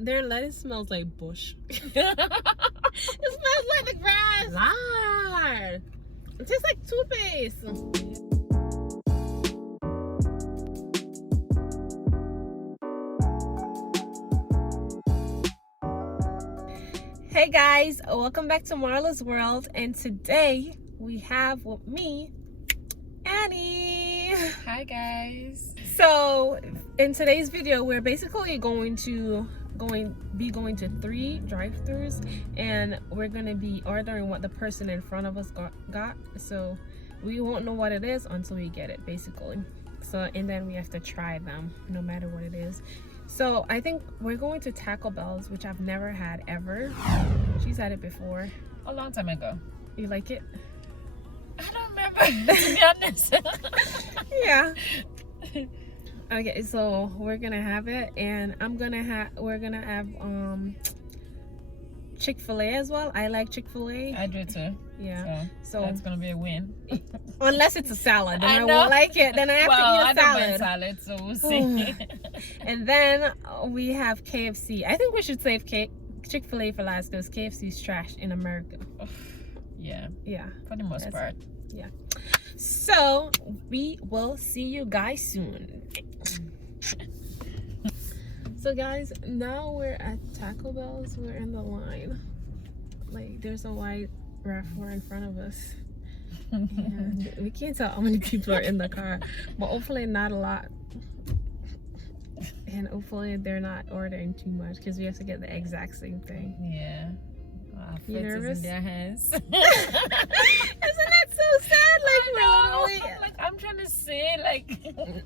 Their lettuce smells like bush. It smells like the grass. Lord. It tastes like toothpaste. Hey guys, welcome back to Marla's World, and today we have with me Annie. Hi guys. So in today's video we're basically going to 3 drive-thrus, and we're gonna be ordering what the person in front of us got. So we won't know what it is until we get it, basically. So, and then we have to try them no matter what it is. So I think we're going to Taco Bell's, which I've never had ever. She's had it before. A long time ago. You like it? I don't remember, to be honest. Yeah. Okay, so we're gonna have it, and we're gonna have Chick-fil-A as well. I like Chick-fil-A. I do too. Yeah. So that's gonna be a win. Unless it's a salad, then I won't like it. Then I have to eat a I don't salad. mind salad, so we'll see. And then we have KFC. I think we should save Chick-fil-A for last because KFC's trash in America. Yeah. Yeah. For the most part. Yeah. So we will see you guys soon. So guys, now we're at Taco Bell's. We're in the line. Like, there's a white RAV4 in front of us. And we can't tell how many people are in the car, but hopefully not a lot. And hopefully they're not ordering too much because we have to get the exact same thing. Yeah. You nervous? In their hands. Isn't that so sad? Like, I'm trying to say, like,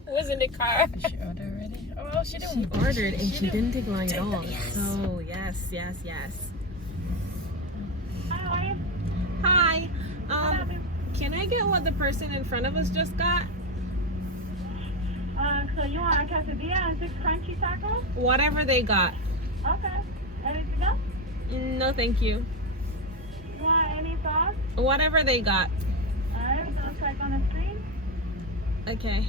who's in the car? She ordered already? Oh, she didn't. She ordered and she didn't take long at all. Yes. So yes. Hi. Hi. Can I get what the person in front of us just got? So you want a quesadilla and 6 crunchy tacos? Whatever they got. Okay. Anything else? No, thank you. You want any sauce? Whatever they got. Alright, so it's like on the screen. Okay.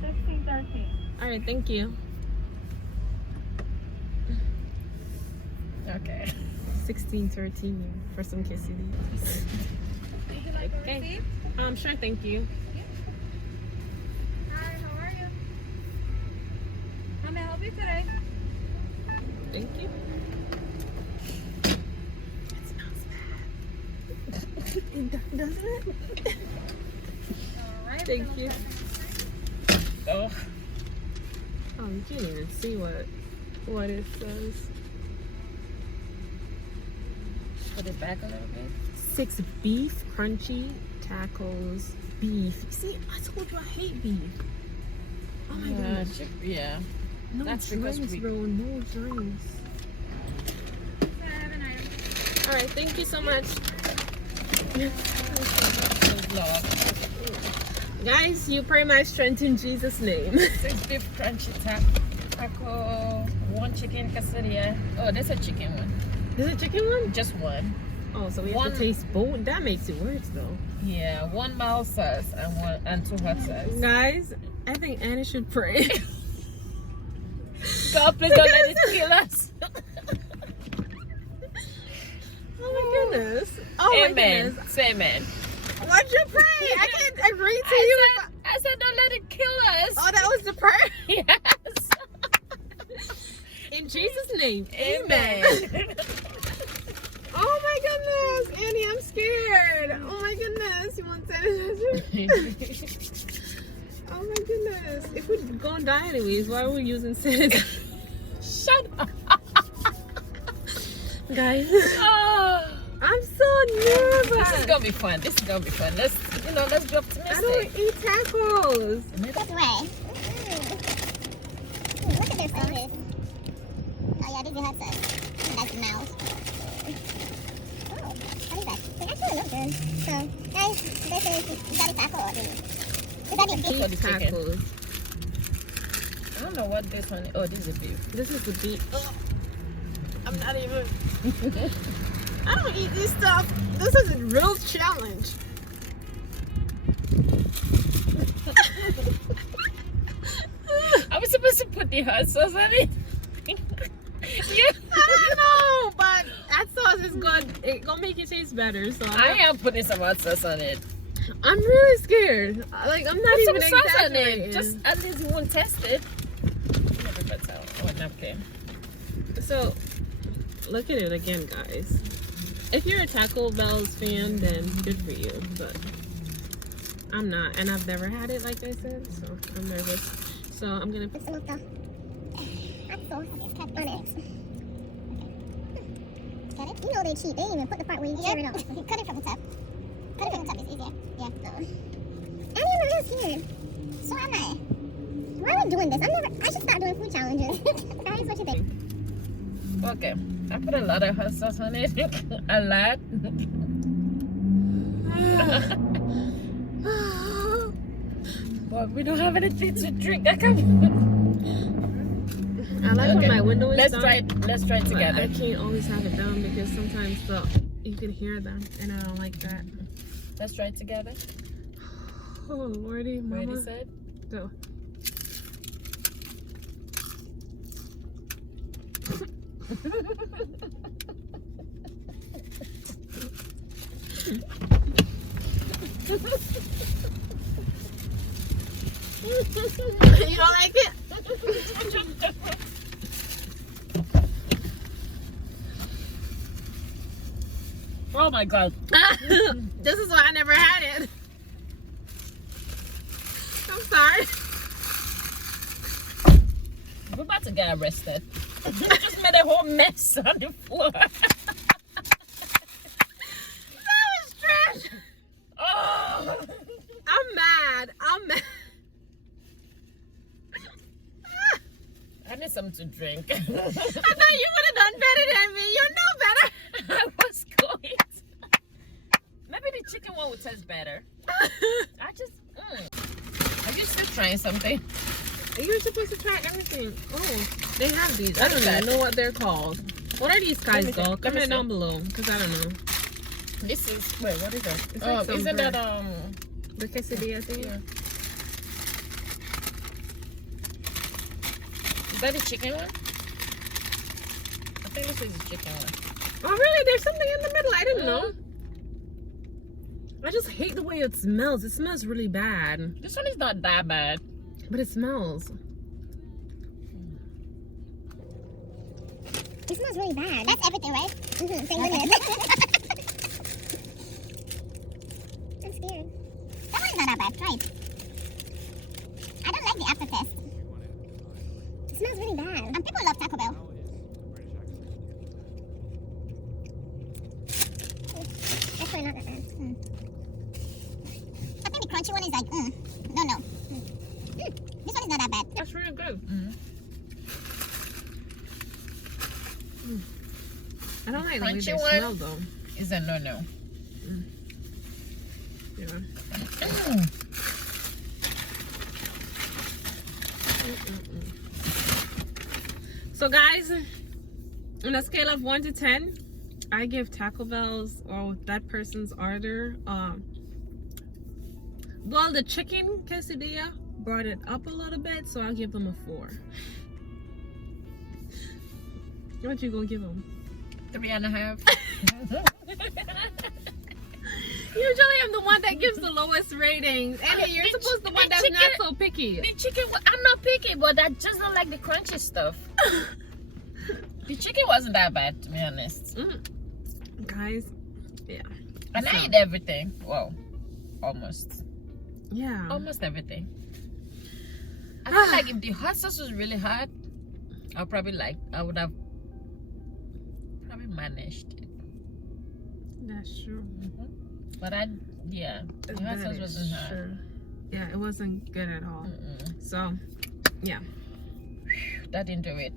1613. All right, thank you. Okay. 1613 for some quesadillas. Would you like a receipt? Sure, thank you. Hi, how are you? How may I help you today? Thank you. It smells bad. Doesn't it? Alright. Thank you. Oh. Oh, you can't even see what it says. Put it back a little bit. 6 beef crunchy tacos. Beef. See, I told you I hate beef. Oh my goodness. Yeah. No That's because drinks, we- bro. No drinks. I have an item. All right, thank you so much. Guys, you pray my strength in Jesus' name. 6 beef crunchy taco, 1 chicken quesadilla. Oh, that's a chicken one. Is it chicken one? Just one. Oh, so we have to taste both. That makes it worse, though. Yeah, 1 mild sauce and 2 hot sauce. Guys, I think Annie should pray. God, please don't let it kill us. Oh my goodness. Oh Amen. my goodness. Say amen. Why'd you pray? I can't agree to you. I said don't let it kill us. Oh, that was the prayer? Yes. In Jesus' name. Amen. Oh my goodness. Annie, I'm scared. Oh my goodness. You want sanitizer? Oh my goodness. If we're gonna die anyways, why are we using sanitizer? Shut up. Guys, Oh, I'm so nervous. this is gonna be fun. Let's be optimistic. I don't eat tacos. This way. Look at their faces. Oh yeah, these are hot sauce. That's the mouth. Oh, what is that? They actually look good. So, guys, this is Daddy Taco order. Is that the For beef? the chicken. Tacos. I don't know what this one is. Oh, this is a beef. This is the beef. Oh, I'm not even. I don't eat this stuff. This is a real challenge. Are we supposed to put the hot sauce on it? I know, but that sauce is good. It gonna make it taste better. So I am putting some hot sauce on it. I'm really scared. Like I'm not Put even some sauce on exaggerating. it. Just at least you won't test it. Okay. So look at it again, guys. If you're a Taco Bell's fan, then good for you. But I'm not, and I've never had it, like I said. So I'm nervous. So I'm gonna put some of the hot sauce on it. Got it? You know they cheat. They didn't even put the part where you tear it out. Cut it from the top. Cut it from the top is easier. Yeah. And I'm real scared. So am I. Why are we doing this? I should start doing food challenges. Guys, what you think? Okay. I put a lot of hot sauce on it. A lot. But we don't have anything to drink. I like when my window is Let's down. try it. Let's try it together. I can't always have it down because sometimes you can hear them, and I don't like that. Let's try it together. Oh lordy, mama. Ready, set, go. You don't like it? Oh my god. This is why I never had it. I'm sorry. We're about to get arrested. You just made a whole mess on the floor. That was trash. Oh. I'm mad. I need something to drink. I thought you would have done better than me. You know better. I was going to. Maybe the chicken one would taste better. I just. Are you still trying something? You're supposed to try everything. Oh, they have these. I What don't is that? even know what they're called. What are these guys Let me see. called? Let me Comment see. down below, because I don't know. This is. Wait, what is that? It's like some isn't bread. that The quesadilla thing? Yeah. Is that the chicken one? I think this is the chicken one. Oh, really? There's something in the middle. I didn't know. I just hate the way it smells. It smells really bad. This one is not that bad. But it smells. It smells really bad. That's everything, right? Mm-hmm. Thank goodness. I'm scared. That one's not that bad. Try it. I don't like the aftertaste. It smells really bad. People love Taco Bell. That's probably not that bad. I think the crunchy one is like, no. This one is not that bad. That's really good. I don't like the way Crunchy they one. smell, though. Is a no. Yeah. So, guys, on a scale of 1 to 10, I give Taco Bell's or that person's order. Well, the chicken quesadilla brought it up a little bit, so I'll give them a 4. What you gonna give them? 3.5. Usually I'm the one that gives the lowest ratings, and you're supposed to be the one that's not so picky. The chicken, I'm not picky, but I just don't like the crunchy stuff. The chicken wasn't that bad, to be honest. Guys, yeah. And I ate everything. Well, almost. Yeah. Almost everything. I feel like if the hot sauce was really hot, I would have probably managed it. That's true. But the hot sauce wasn't hot. True. Yeah, it wasn't good at all. So, yeah. That didn't do it.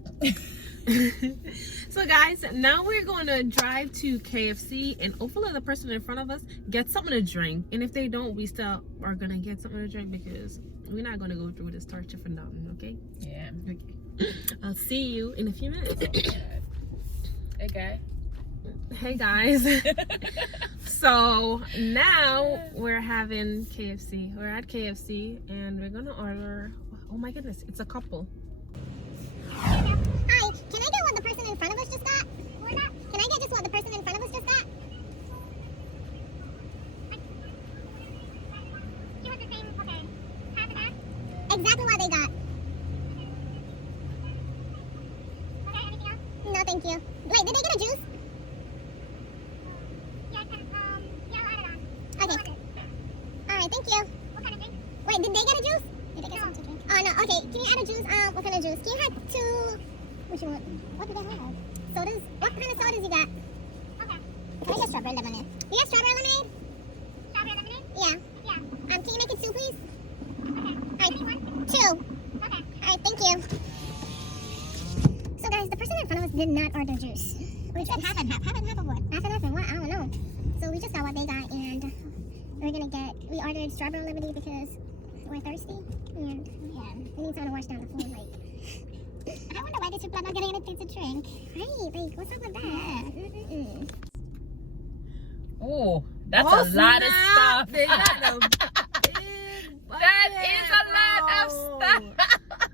So guys, now we're going to drive to KFC, and hopefully the person in front of us gets something to drink. And if they don't, we still are going to get something to drink because we're not going to go through this torture for nothing, okay? Yeah. Okay. I'll see you in a few minutes. Hey, guy. Hey guys. So now we're having KFC. We're at KFC and we're going to order. Oh my goodness, it's a couple. Hi, can I get what the person in front thank you. Wait, did they get a juice? Yeah, I ordered okay. Alright, thank you. What kind of drink? Wait, did they get a juice? Did they get something to drink? Oh, no, okay. Can you add a juice? What kind of juice? Can you have 2... What you want? What do they have? Sodas? What kind of sodas you got? Okay. Can I get strawberry lemonade? You got strawberry lemonade? Strawberry lemonade? Yeah. Yeah. Can you make it 2, please? Okay. Alright, 2. Okay. Alright, thank you. So guys, the person in front of us did not order juice. We said half and half. Half and half of what? Half and half and what? I don't know. So we just got what they got, and we ordered strawberry lemonade because we're thirsty, and yeah, we need time to wash down the food. Like, I wonder why these people are not getting anything to drink. Right? Like, what's up with that? Oh, that's a lot of stuff. They got a big That is a lot of stuff.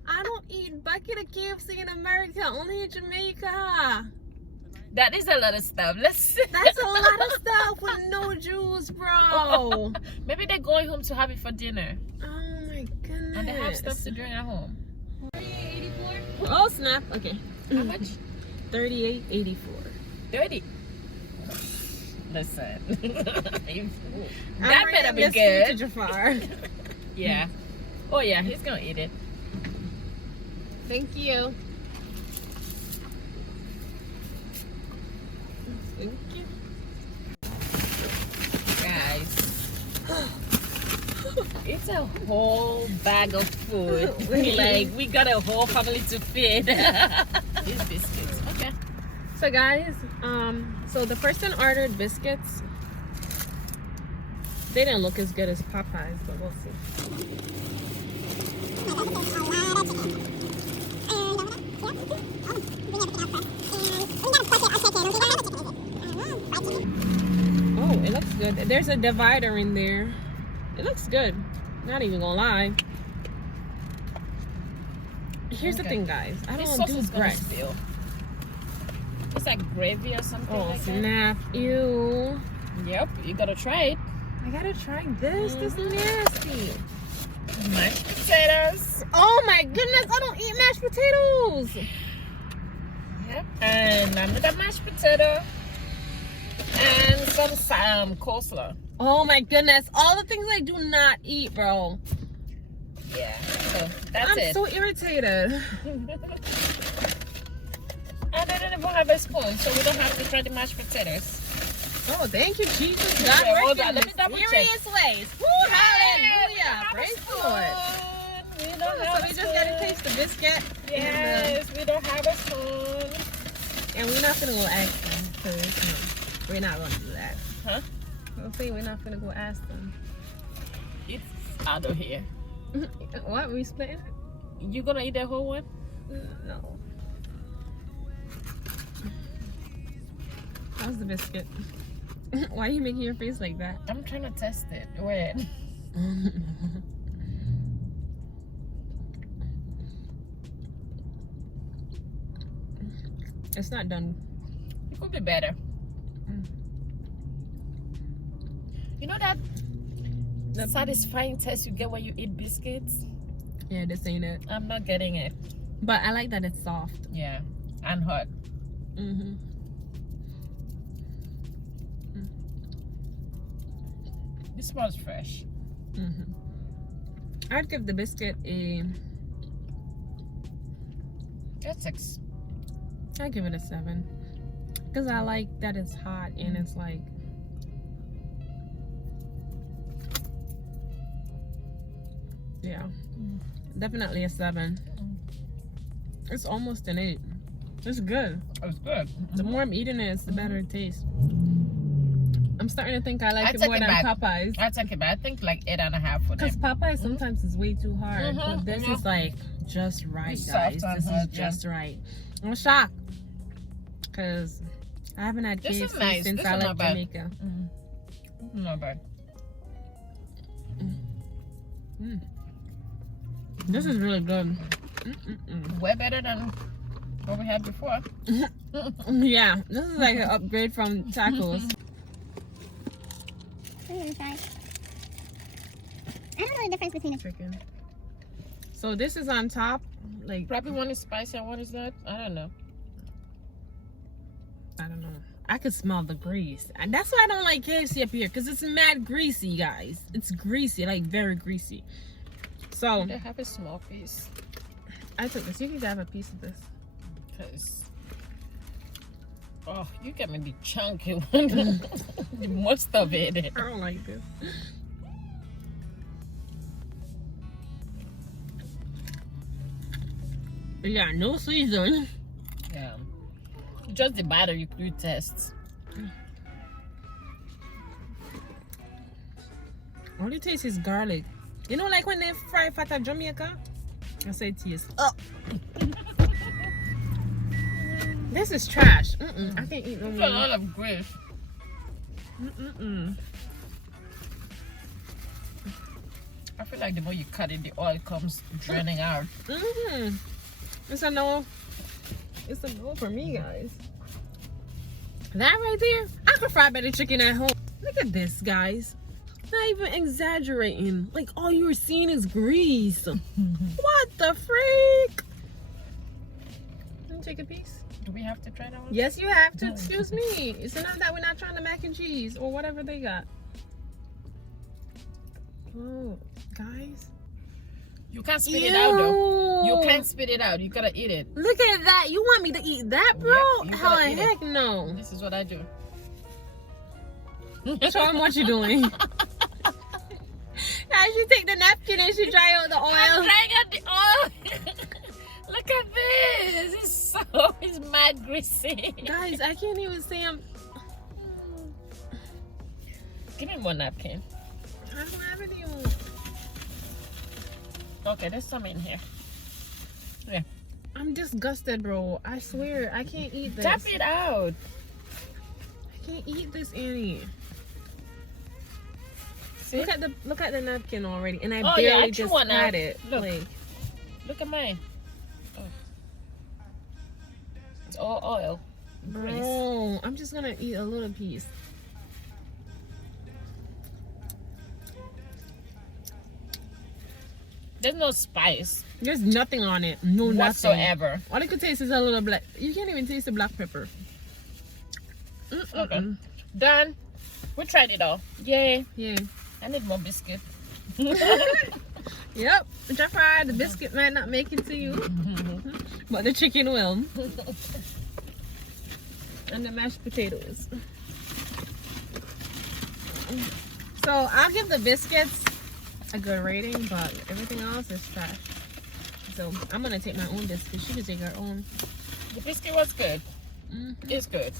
I don't eat bucket of KFC in America, only in Jamaica. That is a lot of stuff. Let's. That's a lot of stuff with no juice, bro. Maybe they're going home to have it for dinner, Oh my goodness. and they have stuff to drink at home. Oh snap! Okay, How much? 38.84. 30. Listen, I'm that bringing better be this good. food to Jafar. Yeah. Oh yeah, he's gonna eat it. Thank you. Thank you. Guys, it's a whole bag of food. Like, we got a whole family to feed. These biscuits. Okay. So guys, so the person ordered biscuits. They didn't look as good as Popeyes, but we'll see. Oh, it looks good. There's a divider in there. It looks good. Not even gonna lie. Here's the Okay. thing, guys. I This don't sauce do is gonna breast. spill. It's like gravy or something Oh like snap! Ew. that. Yep, you gotta try it. I gotta try this. This is nasty. Mashed potatoes. Oh my goodness! I don't eat mashed potatoes. Yep. And another mashed potato. And some coleslaw. Oh my goodness! All the things I do not eat, bro. Yeah. So that's I'm it. so irritated. And I don't even have a spoon, so we don't have to try the mashed potatoes. Oh, thank you, Jesus. God Okay, hold working on, in let me double check. mysterious ways. Woo, hallelujah. Praise the Lord. We don't So have we a just gotta spoon. taste the biscuit. Yes, we don't have a spoon. And we're not gonna go ask them. Because we're not gonna do that. Huh? We'll say we're not gonna go ask them. It's out of here. What? We splitting? You gonna eat the whole one? No. How's the biscuit? Why are you making your face like that? I'm trying to test it. Wait. It's not done. It could be better. Mm. You know that satisfying taste you get when you eat biscuits? Yeah, this ain't it. I'm not getting it. But I like that it's soft. Yeah, and hot. Mm-hmm. This smells fresh. Mm-hmm. I'd give the biscuit a... That's 6. I'd give it a 7. Because I like that it's hot and it's like... Yeah. Definitely a 7. It's almost an 8. It's good. It's good. The more I'm eating it, the better it tastes. I'm starting to think I like I it take more it than back. Popeyes. I take it back. I think like 8.5 for Because them. Popeyes sometimes is way too hard. Mhm, But this mhm. is like just right, It's guys. soft and This is hot, yeah. just right. I'm shocked. Because I haven't had This is KFC nice. since This I is left not bad. Jamaica. Not bad. This is really good. Way better than what we had before. Yeah, this is like an upgrade from tacos. I don't know the difference between the Chicken. So this is on top, like Probably one is spicy and one is not. I don't know. I don't know. I could smell the grease. And that's why I don't like KFC up here. Because it's mad greasy, guys. It's greasy. Like, very greasy. So. They have a small piece. I took this. You can have a piece of this. Because. Oh, you got me the chunky one. Most of it. I don't like this. Yeah, no season. Yeah. Just the batter you test. All it tastes is garlic. You know, like when they fry fat at Jamaica? I say it tastes. Oh. This is trash. I can't eat no It's more. a lot of grease. I feel like the more you cut it, the oil comes draining out. It's a no. It's a no for me, guys. That right there, I could fry better chicken at home. Look at this, guys. Not even exaggerating. Like, all you're seeing is grease. What the freak? Can you take a piece? Do we have to try that one? Yes, you have to. Excuse me. It's enough that we're not trying the mac and cheese or whatever they got. Oh, guys. You can't spit it out, though. You can't spit it out. You gotta eat it. Look at that. You want me to eat that, bro? Yep, you Hell gotta eat it. heck no. This is what I do. Show him what you're doing. Now she take the napkin and she dry out the I'm oil. trying out the oil. Look at this. It's mad greasy. Guys, I can't even see him. Give me one napkin. I don't have any. Okay, there's some in here. Yeah. I'm disgusted, bro. I swear, I can't eat this. Tap it out. I can't eat this, Annie. See? Look at the napkin already, and I Oh, yeah, barely I just one had out. it. Look. Like, Look at mine. Oh. It's all oil. Grease. bro, I'm just gonna eat a little piece. There's no spice There's nothing on it. No, nothing. whatsoever. All you can taste is a little black. You can't even taste the black pepper. Okay. Done. We tried it all. Yay. Yeah. I need more biscuit. Yep. Jafra, the biscuit might not make it to you, but the chicken will. And the mashed potatoes. So I'll give the biscuits a good rating, but everything else is trash. So I'm gonna take my own biscuit. She can take her own. The biscuit was good. It's good.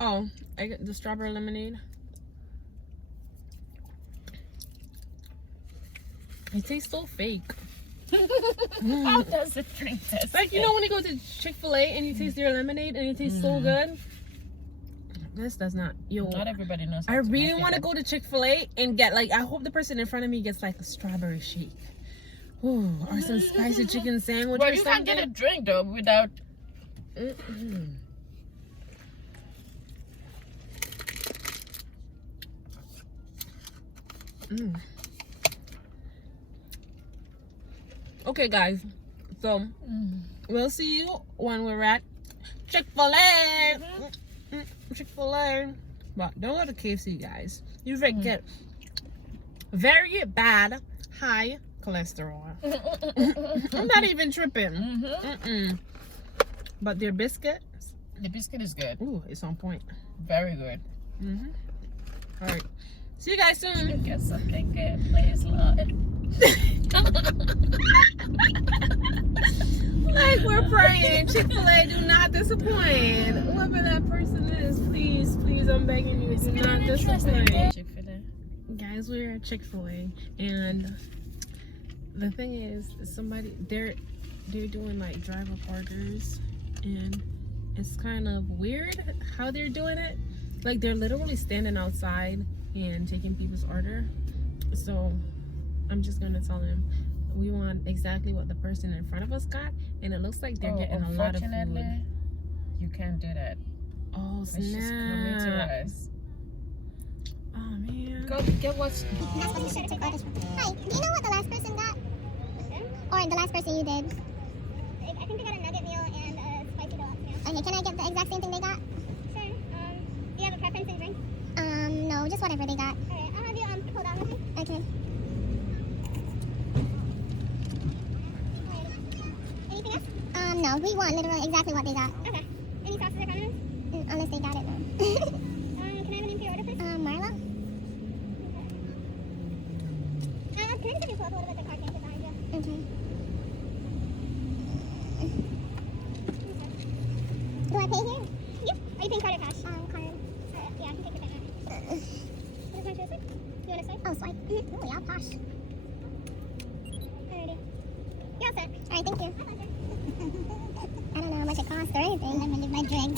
Oh, I got the strawberry lemonade. It tastes so fake. How does the drink taste? Like, you know when you go to Chick-fil-A and you taste their lemonade and it tastes so good? This does not. Yo, Not everybody knows. I really want to go to Chick-fil-A and get, like, I hope the person in front of me gets, like, a strawberry shake. Ooh, or some spicy chicken sandwich Well, or you something. can't get a drink though without. Okay, guys. So we'll see you when we're at Chick-fil-A. Chick-fil-A. But don't go to KFC, guys. You get very bad high cholesterol. I'm not even tripping. But their biscuits, The biscuit is good. ooh, it's on point. Very good. All right. See you guys soon. Get something good, please, Lord. Like we're praying. Chick-fil-A, do not disappoint. Whoever that person is, please, please, I'm begging you, do not disappoint. Chick-fil-A. Guys, we're at Chick-fil-A, and the thing is, somebody they're doing like drive-up orders, and it's kind of weird how they're doing it. Like they're literally standing outside and taking people's order. So I'm just gonna tell them we want exactly what the person in front of us got, and it looks like they're getting a lot of food. Unfortunately, you can't do that. Oh It's just coming to snap! us. Oh man. Go get what's. You're not supposed to take orders from. Hi, do you know what the last person got? Or the last person you did? I think they got a nugget meal and a spicy deluxe meal. Okay, can I get the exact same thing they got? Sure. Do you have a preference in drink? No, just whatever they got. Alright, I'll have you hold on with me. Okay. Anything else? No, we want literally exactly what they got. Okay. Any sauces or condiments? Unless they got it, no. Can I have a name for your order, please? Marla? Okay. Can I just have you pull up a little bit the card game behind you? Okay. Do I pay here? Yep. Are you paying card or cash? Card. Yeah, I can take the payment. What is my swipe? You want to swipe? Oh, swipe. Oh, yeah, posh. Alrighty. Yeah, all set. Alright, thank you. I don't know how much it costs or anything. Limited my drink.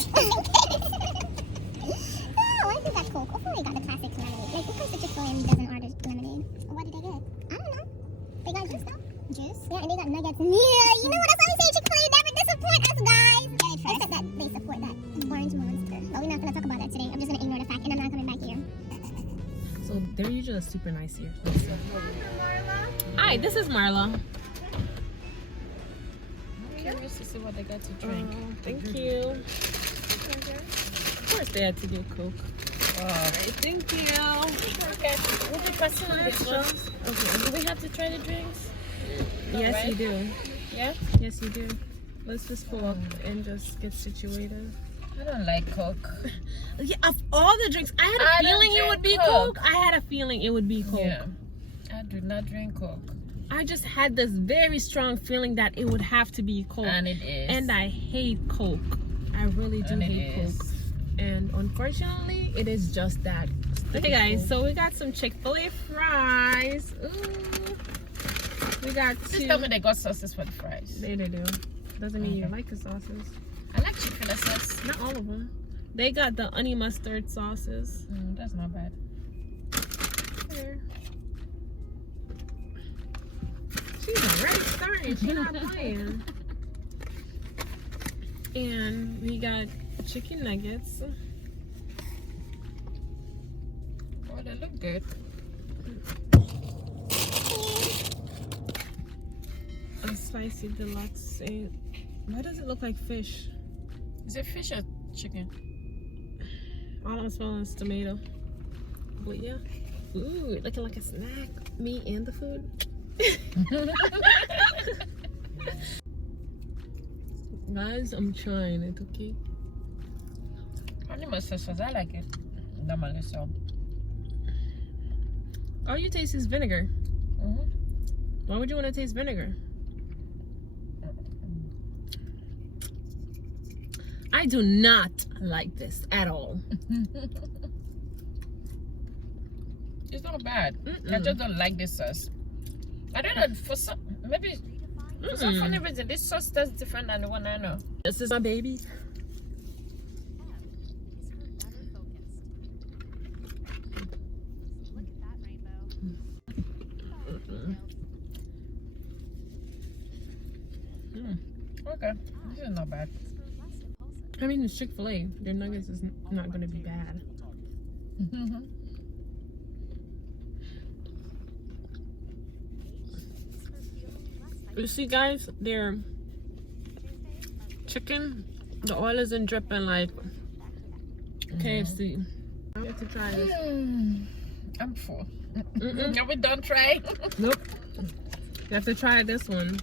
Oh, I think that's cool. Hopefully they got the classic lemonade. Like, who comes to Chick-fil-A and doesn't order lemonade? What did they get? I don't know. They got juice though. Juice? Yeah, and they got nuggets. Yeah, you know what? That's why we say Chick-fil-A never disappoint us, guys. Except that they support that orange monster. But we're not going to talk about that today. I'm just going to ignore the fact, and I'm not coming back here. So they're usually super nice here. Hi, this is Marla. I'm curious to see what they got to drink. Thank you. Of course they had to do Coke. Alright, thank you. Okay. We'll be passing on this one. Okay. Do we have to try the drinks? Yes, Alright. you do. Yeah? Yes, you do. Let's just pull up and just get situated. I don't like Coke. Yeah, of all the drinks, I had a feeling it would be Coke. I had a feeling it would be Coke. Yeah. I do not drink Coke. I just had this very strong feeling that it would have to be Coke. And it is. And I hate Coke. I really do hate Coke. And unfortunately, it is just that. Okay, guys, so we got some Chick-fil-A fries. Ooh. We got two. Just tell me they got sauces for the fries. They do. Doesn't mean you like the sauces. I like Chick-fil-A sauce. Not all of them. They got the honey mustard sauces. That's not bad. Here. She's already starting. She's not playing. And we got chicken nuggets. Oh, they look good. A spicy deluxe. Why does it look like fish? Is it fish or chicken? All I'm smelling is tomato. But yeah. Ooh, looking like a snack. Me and the food. Guys, I'm trying it, okay? Honey mustard sauce, I like it. Normally so. All you taste is vinegar. Why would you want to taste vinegar? I do not like this at all. It's not bad. I just don't like this sauce. I don't know, for some, maybe for some funny reason, this sauce tastes different than the one I know. This is my baby. Okay, this is not bad. I mean, it's Chick-fil-A. Their nuggets is not going to be bad. You see, guys, their chicken, the oil isn't dripping like KFC. You have to try this. I'm full. Are we done trying? Nope. You have to try this one.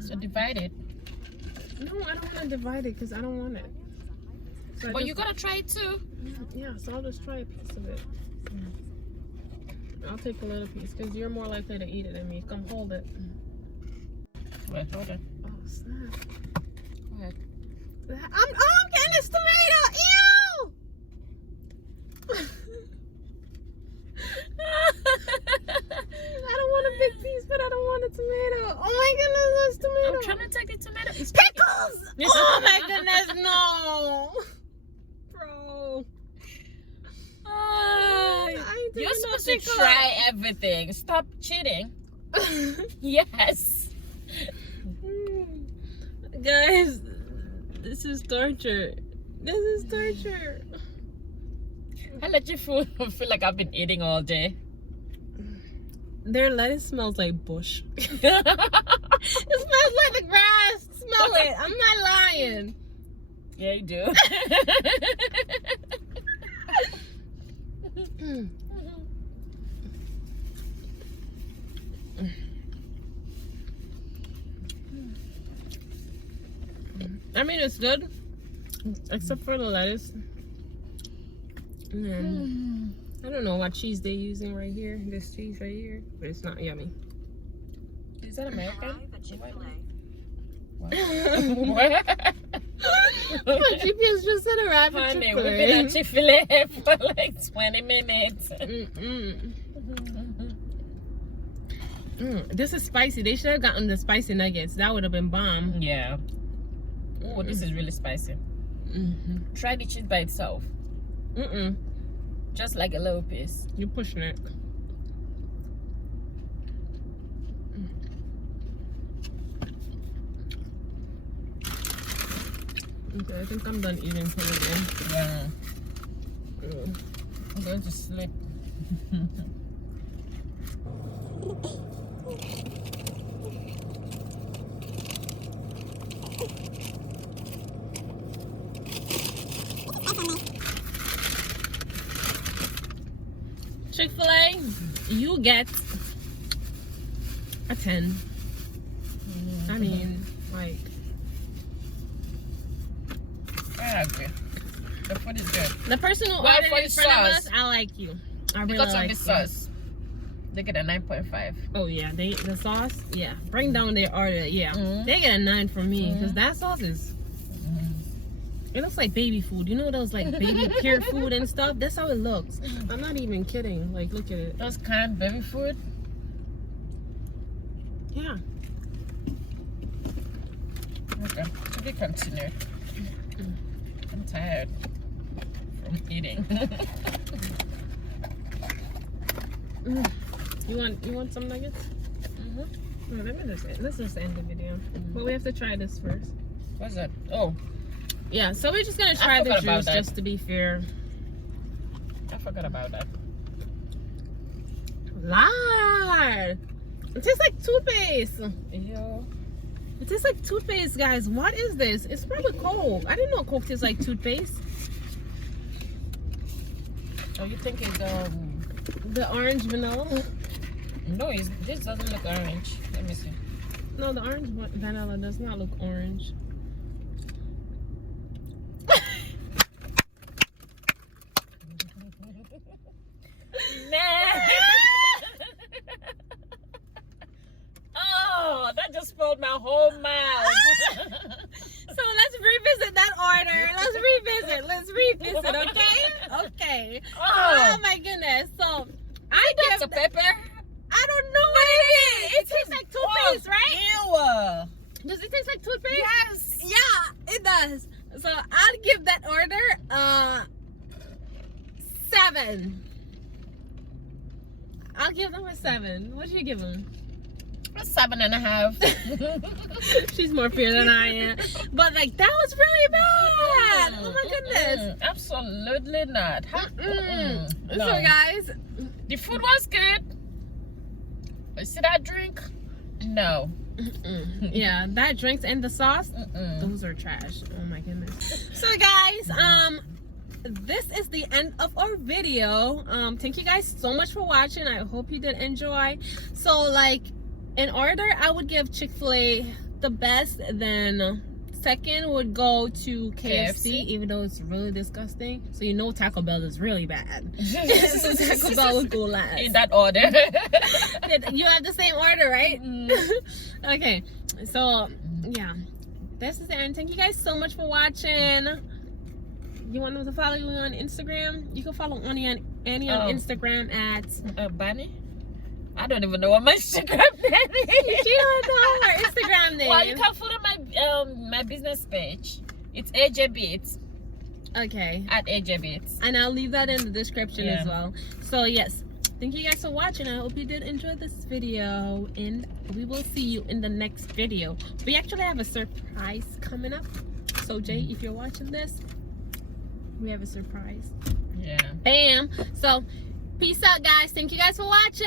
So divide it. No, I don't want to divide it because I don't want it. So But you gotta try it too. Yeah, so I'll just try a piece of it. I'll take a little piece because you're more likely to eat it than me. Come hold it. Wait, hold it. Oh, snap. Go ahead. I'm getting this tomato. Ew! I don't want a big piece, but I don't want a tomato. Oh my goodness, that's tomato. I'm trying to take the tomato. It's Pickles! Oh my goodness, no. Bro. You're supposed to try everything. Stop cheating. Yes. Guys, this is torture. This is torture. I let you feel like I've been eating all day. Their lettuce smells like bush. It smells like the grass. Smell it. lying. Yeah, you do. I mean, it's good, except for the lettuce. And I don't know what cheese they're using right here. This cheese right here, but it's not yummy. Is that American? My GPS just said arrive at Honey, Chick-fil-A. we've been at Chick-fil-A for like 20 minutes. This is spicy. They should have gotten the spicy nuggets. That would have been bomb. Yeah. Oh, this is really spicy. Try the cheese by itself. Just like a little piece. You're pushing it. Okay, I think I'm done eating for the day. Yeah. I'm going to sleep. Chick-fil-A, you get a 10. I mean, like, I agree. The food is good. the person who Why ordered for in the front of sauce? us, I like you. I really Because of like the you. sauce. They get a 9.5. Oh yeah, the sauce. Yeah, bring down their order. Yeah, they get a 9 from me because that sauce is. It looks like baby food. You know those like baby pure food and stuff. That's how it looks. I'm not even kidding. Like, look at it. Those canned baby food. Yeah. Okay, to be continued. I'm tired from eating. You want some nuggets? No, let's just end the video. But we have to try this first. What's that? Oh, Yeah, so we're just gonna try the forgot about juice that. just to be fair. I forgot about that. Lord! It tastes like toothpaste. Yo. It tastes like toothpaste, guys. What is this? It's probably Coke. I didn't know Coke tastes like toothpaste. Oh, you think it's The orange vanilla? No, this doesn't look orange. Let me see. No, the orange vanilla does not look orange. Oh, that just spoiled my whole mouth. So let's revisit that order. Let's revisit, okay? Okay. Oh my goodness. So I That's a give pepper. I don't know what it is. It tastes like toothpaste, right? Ew. Does it taste like toothpaste? Yes. Yeah, it does. So I'd give that order 7. I'll give them a 7. What do you give them? 7.5. She's more fair than I am. But like that was really bad. Oh my goodness. Absolutely not. No. So guys, The food was good. But see that drink? No. yeah, that drinks and the sauce, those are trash. Oh my goodness. So guys, this is the end of our video. Thank you guys so much for watching. I hope you did enjoy. So like in order, I would give Chick-fil-A the best, then second would go to KFC, even though it's really disgusting. So you know Taco Bell is really bad. So Taco Bell would go last. In that order. You have the same order, right? Okay, so yeah, this is the end. Thank you guys so much for watching. You want them to follow you on Instagram? You can follow Annie on Instagram at Bunny? I don't even know what my Instagram name is. She don't know her Instagram name. Well, you can follow my business page. It's AJ Beats. Okay. At AJ Beats. And I'll leave that in the description Yeah. as well. So yes, thank you guys for watching. I hope you did enjoy this video, and we will see you in the next video. We actually have a surprise coming up. So Jay, if you're watching this, we have a surprise. Yeah. Bam. So peace out, guys. Thank you guys for watching.